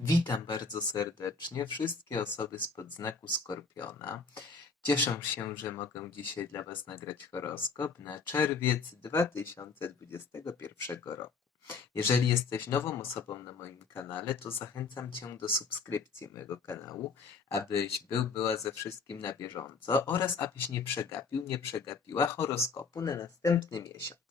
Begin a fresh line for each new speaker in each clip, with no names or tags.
Witam bardzo serdecznie wszystkie osoby spod znaku Skorpiona. Cieszę się, że mogę dzisiaj dla Was nagrać horoskop na czerwiec 2021 roku. Jeżeli jesteś nową osobą na moim kanale, to zachęcam Cię do subskrypcji mojego kanału, abyś był, była ze wszystkim na bieżąco oraz abyś nie przegapił, nie przegapiła horoskopu na następny miesiąc.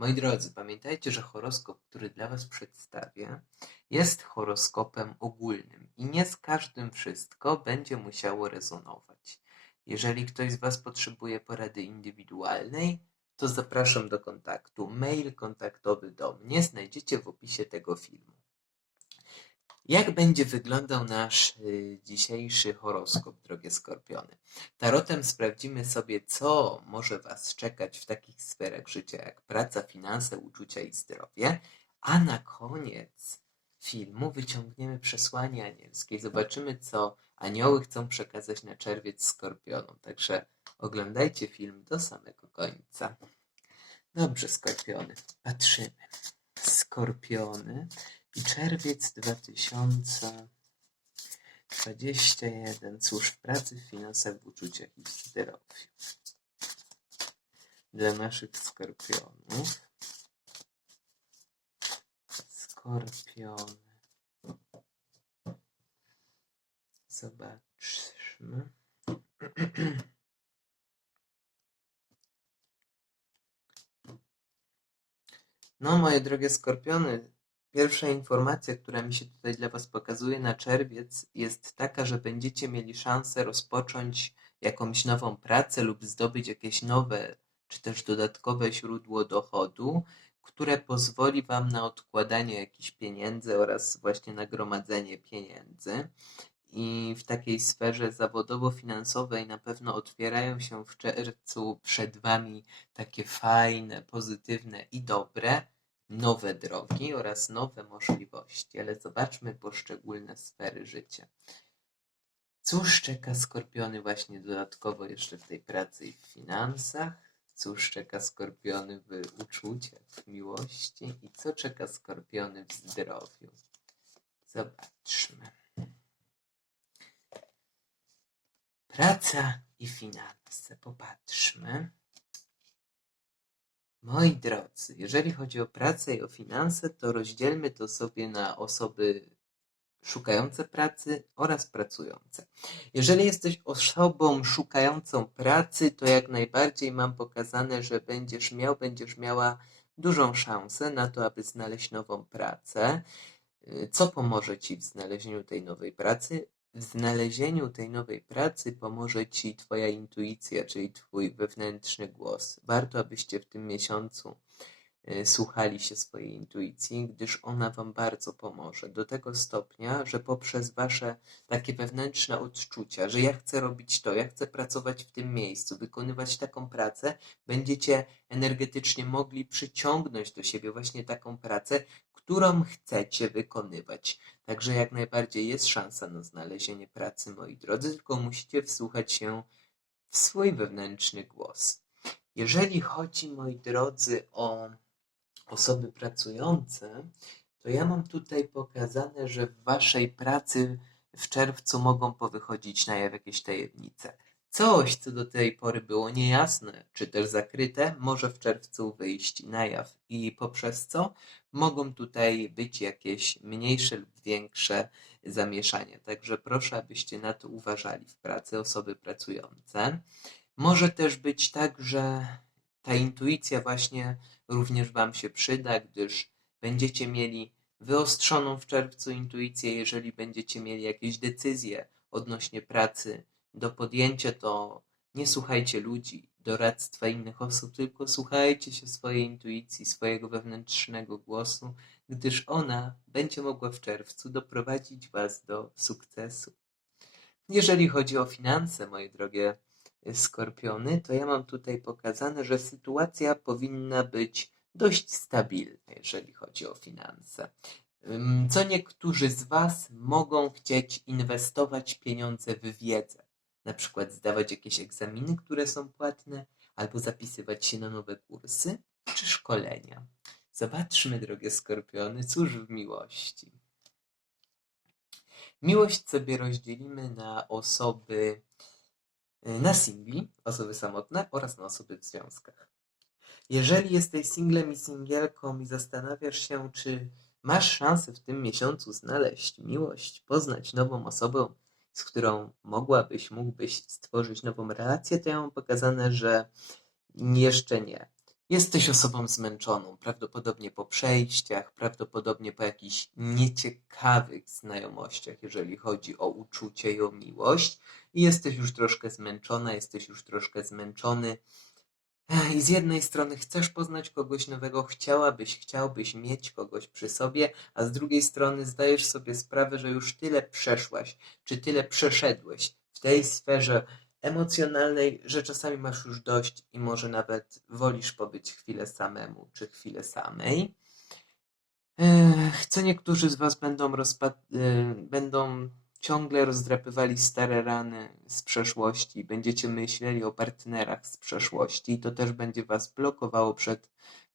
Moi drodzy, pamiętajcie, że horoskop, który dla Was przedstawię, jest horoskopem ogólnym i nie z każdym wszystko będzie musiało rezonować. Jeżeli ktoś z Was potrzebuje porady indywidualnej, to zapraszam do kontaktu. Mail kontaktowy do mnie znajdziecie w opisie tego filmu. Jak będzie wyglądał nasz y, dzisiejszy horoskop, drogie skorpiony? Tarotem sprawdzimy sobie, co może Was czekać w takich sferach życia jak praca, finanse, uczucia i zdrowie, a na koniec filmu wyciągniemy przesłanie anielskie zobaczymy, co anioły chcą przekazać na czerwiec skorpionom. Także oglądajcie film do samego końca. Dobrze, skorpiony, patrzymy. Skorpiony czerwiec 2021. Cóż, w pracy, w finansach, w uczuciach i w zdrowiu. Dla naszych skorpionów. Skorpiony. Zobaczmy. No, moje drogie skorpiony, pierwsza informacja, która mi się tutaj dla Was pokazuje na czerwiec, jest taka, że będziecie mieli szansę rozpocząć jakąś nową pracę lub zdobyć jakieś nowe czy też dodatkowe źródło dochodu, które pozwoli Wam na odkładanie jakichś pieniędzy oraz właśnie nagromadzenie pieniędzy. I w takiej sferze zawodowo-finansowej na pewno otwierają się w czerwcu przed Wami takie fajne, pozytywne i dobre nowe drogi oraz nowe możliwości. Ale zobaczmy poszczególne sfery życia. Cóż czeka skorpiony właśnie dodatkowo jeszcze w tej pracy i w finansach? Cóż czeka skorpiony w uczuciach, w miłości? I co czeka skorpiony w zdrowiu? Zobaczmy. Praca i finanse. Popatrzmy. Moi drodzy, jeżeli chodzi o pracę i o finanse, to rozdzielmy to sobie na osoby szukające pracy oraz pracujące. Jeżeli jesteś osobą szukającą pracy, to jak najbardziej mam pokazane, że będziesz miał, będziesz miała dużą szansę na to, aby znaleźć nową pracę. Co pomoże Ci w znalezieniu tej nowej pracy? W znalezieniu tej nowej pracy pomoże Ci Twoja intuicja, czyli Twój wewnętrzny głos. Warto, abyście w tym miesiącu e, słuchali się swojej intuicji, gdyż ona Wam bardzo pomoże. Do tego stopnia, że poprzez Wasze takie wewnętrzne odczucia, że ja chcę robić to, ja chcę pracować w tym miejscu, wykonywać taką pracę, będziecie energetycznie mogli przyciągnąć do siebie właśnie taką pracę, którą chcecie wykonywać. Także jak najbardziej jest szansa na znalezienie pracy, moi drodzy, tylko musicie wsłuchać się w swój wewnętrzny głos. Jeżeli chodzi, moi drodzy, o osoby pracujące, to ja mam tutaj pokazane, że w waszej pracy w czerwcu mogą powychodzić na jaw jakieś tajemnice. Coś, co do tej pory było niejasne, czy też zakryte, może w czerwcu wyjść na jaw i poprzez co mogą tutaj być jakieś mniejsze lub większe zamieszania. Także proszę, abyście na to uważali w pracy osoby pracujące. Może też być tak, że ta intuicja właśnie również Wam się przyda, gdyż będziecie mieli wyostrzoną w czerwcu intuicję, jeżeli będziecie mieli jakieś decyzje odnośnie pracy do podjęcia, to nie słuchajcie ludzi, doradztwa innych osób, tylko słuchajcie się swojej intuicji, swojego wewnętrznego głosu, gdyż ona będzie mogła w czerwcu doprowadzić Was do sukcesu. Jeżeli chodzi o finanse, moje drogie skorpiony, to ja mam tutaj pokazane, że sytuacja powinna być dość stabilna, jeżeli chodzi o finanse. Co niektórzy z Was mogą chcieć inwestować pieniądze w wiedzę na przykład zdawać jakieś egzaminy, które są płatne, albo zapisywać się na nowe kursy czy szkolenia. Zobaczmy, drogie skorpiony, cóż w miłości. Miłość sobie rozdzielimy na osoby, y, na singli, osoby samotne oraz na osoby w związkach. Jeżeli jesteś singlem i singielką i zastanawiasz się, czy masz szansę w tym miesiącu znaleźć miłość, poznać nową osobę, z którą mogłabyś, mógłbyś stworzyć nową relację, to ja mam pokazane, że jeszcze nie. Jesteś osobą zmęczoną, prawdopodobnie po przejściach, prawdopodobnie po jakichś nieciekawych znajomościach, jeżeli chodzi o uczucie i o miłość. I jesteś już troszkę zmęczona, jesteś już troszkę zmęczony. I z jednej strony chcesz poznać kogoś nowego, chciałabyś, chciałbyś mieć kogoś przy sobie, a z drugiej strony zdajesz sobie sprawę, że już tyle przeszłaś, czy tyle przeszedłeś w tej sferze emocjonalnej, że czasami masz już dość i może nawet wolisz pobyć chwilę samemu, czy chwilę samej. Ech, Co niektórzy z Was będą, rozpa- y, będą ciągle rozdrapywali stare rany z przeszłości, będziecie myśleli o partnerach z przeszłości i to też będzie Was blokowało przed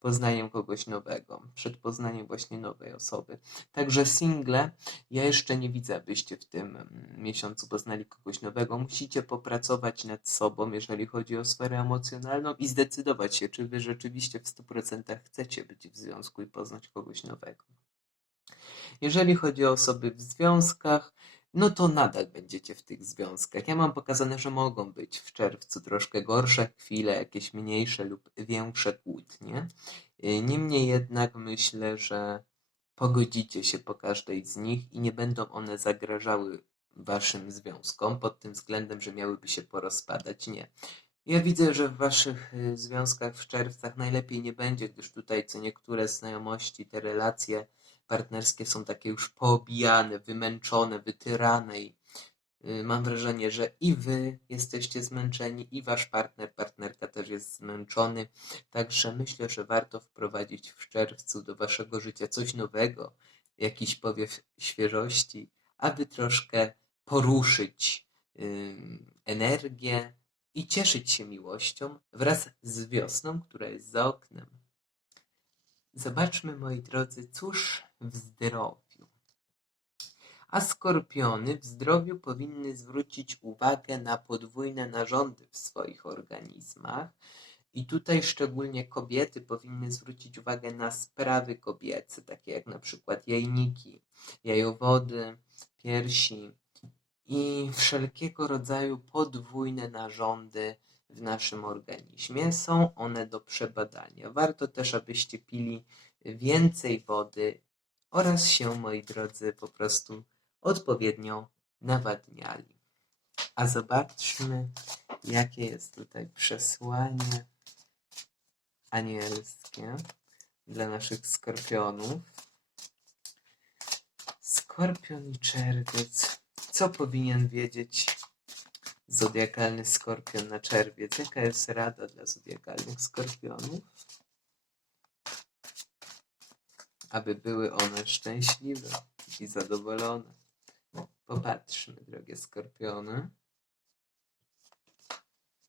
poznaniem kogoś nowego, przed poznaniem właśnie nowej osoby. Także single, ja jeszcze nie widzę, abyście w tym mm, miesiącu poznali kogoś nowego. Musicie popracować nad sobą, jeżeli chodzi o sferę emocjonalną i zdecydować się, czy Wy rzeczywiście w 100% chcecie być w związku i poznać kogoś nowego. Jeżeli chodzi o osoby w związkach, no to nadal będziecie w tych związkach. Ja mam pokazane, że mogą być w czerwcu troszkę gorsze chwile, jakieś mniejsze lub większe kłótnie. Y, Niemniej jednak myślę, że pogodzicie się po każdej z nich i nie będą one zagrażały waszym związkom pod tym względem, że miałyby się porozpadać. Nie. Ja widzę, że w waszych y, związkach w czerwcach najlepiej nie będzie, gdyż tutaj co niektóre znajomości, te relacje partnerskie są takie już poobijane, wymęczone, wytyrane i y, mam wrażenie, że i wy jesteście zmęczeni, i wasz partner, partnerka też jest zmęczony. Także myślę, że warto wprowadzić w czerwcu do waszego życia coś nowego, jakiś powiew świeżości, aby troszkę poruszyć ym, energię i cieszyć się miłością wraz z wiosną, która jest za oknem. Zobaczmy, moi drodzy, cóż w zdrowiu. A skorpiony w zdrowiu powinny zwrócić uwagę na podwójne narządy w swoich organizmach. I tutaj szczególnie kobiety powinny zwrócić uwagę na sprawy kobiece, takie jak na przykład jajniki, jajowody, piersi i wszelkiego rodzaju podwójne narządy w naszym organizmie. Są one do przebadania. Warto też, abyście pili więcej wody oraz się, moi drodzy, po prostu odpowiednio nawadniali. A zobaczmy, jakie jest tutaj przesłanie anielskie dla naszych skorpionów. Skorpion i czerwiec. Co powinien wiedzieć zodiakalny skorpion na czerwiec? Jaka jest rada dla zodiakalnych skorpionów? Aby były one szczęśliwe i zadowolone. Popatrzmy, drogie skorpiony.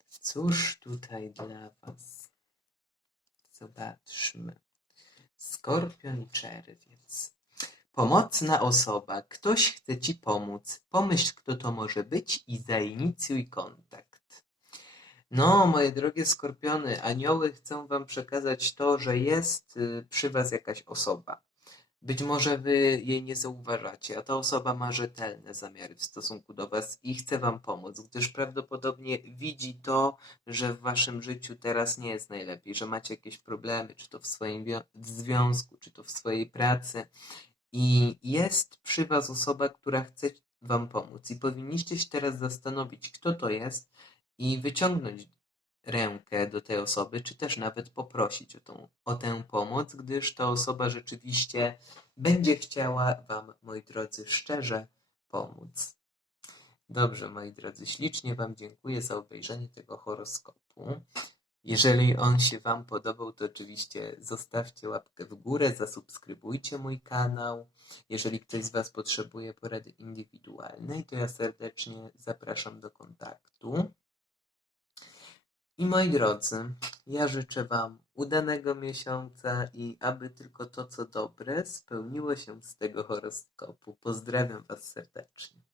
Cóż tutaj dla Was? Zobaczmy. Skorpion i czerwiec. Pomocna osoba. Ktoś chce Ci pomóc. Pomyśl, kto to może być i zainicjuj kontakt. No, moje drogie skorpiony, anioły chcą Wam przekazać to, że jest y, przy Was jakaś osoba. Być może Wy jej nie zauważacie, a ta osoba ma rzetelne zamiary w stosunku do Was i chce Wam pomóc, gdyż prawdopodobnie widzi to, że w Waszym życiu teraz nie jest najlepiej, że macie jakieś problemy, czy to w swoim związku, czy to w swojej pracy. I jest przy Was osoba, która chce Wam pomóc. I powinniście się teraz zastanowić, kto to jest i wyciągnąć rękę do tej osoby, czy też nawet poprosić o, tą, o tę pomoc, gdyż ta osoba rzeczywiście będzie chciała Wam, moi drodzy, szczerze pomóc. Dobrze, moi drodzy, ślicznie Wam dziękuję za obejrzenie tego horoskopu. Jeżeli on się Wam podobał, to oczywiście zostawcie łapkę w górę, zasubskrybujcie mój kanał. Jeżeli ktoś z Was potrzebuje porady indywidualnej, to ja serdecznie zapraszam do kontaktu. I moi drodzy, ja życzę Wam udanego miesiąca i aby tylko to, co dobre, spełniło się z tego horoskopu. Pozdrawiam Was serdecznie.